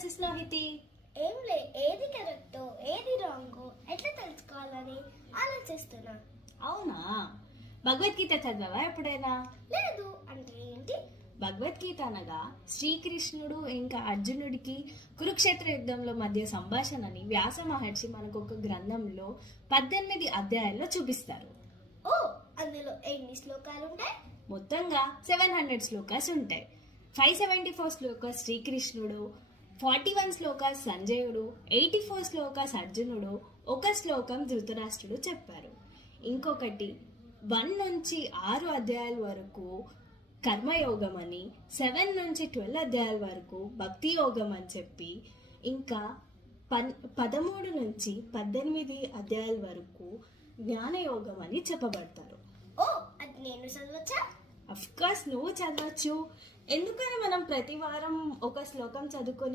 ఆలోచిస్తున్నావు హితి? ఏంలే, ఏది కరెక్టో ఏది రాంగో ఎట్లా తెలుసుకోవాలని ఆలోచిస్తున్నా. అవునా, భగవద్గీత చదివావా ఎప్పుడైనా? లేదు అంటే ఏంటి? భగవద్గీత అనగా శ్రీకృష్ణుడు ఇంకా అర్జునుడికి కురుక్షేత్ర యుద్ధంలో మధ్య సంభాషణని వ్యాస మహర్షి మనకు ఒక గ్రంథంలో 18 అధ్యాయాల్లో చూపిస్తారు. ఓ, అందులో ఎన్ని శ్లోకాలు ఉంటాయి? మొత్తంగా 700 శ్లోకాస్ ఉంటాయి. 574 శ్లోకాస్ శ్రీకృష్ణుడు, 41 శ్లోకాస్ సంజయుడు, 84 శ్లోకాస్ అర్జునుడు, ఒక శ్లోకం ధృతరాష్ట్రుడు చెప్పారు. ఇంకొకటి 1 నుంచి 6 అధ్యాయాల వరకు కర్మయోగం అని, 7 నుంచి 12 అధ్యాయాల వరకు భక్తి యోగం అని చెప్పి, ఇంకా 13 నుంచి 18 అధ్యాయాల వరకు జ్ఞానయోగం అని చెప్పబడతారు. ఓ, అది నేను చదవచ్చా? అఫ్ కోర్స్ నువ్వు చదవచ్చు. ఎందుకని మనం ప్రతి వారం ఒక శ్లోకం చదువుకొని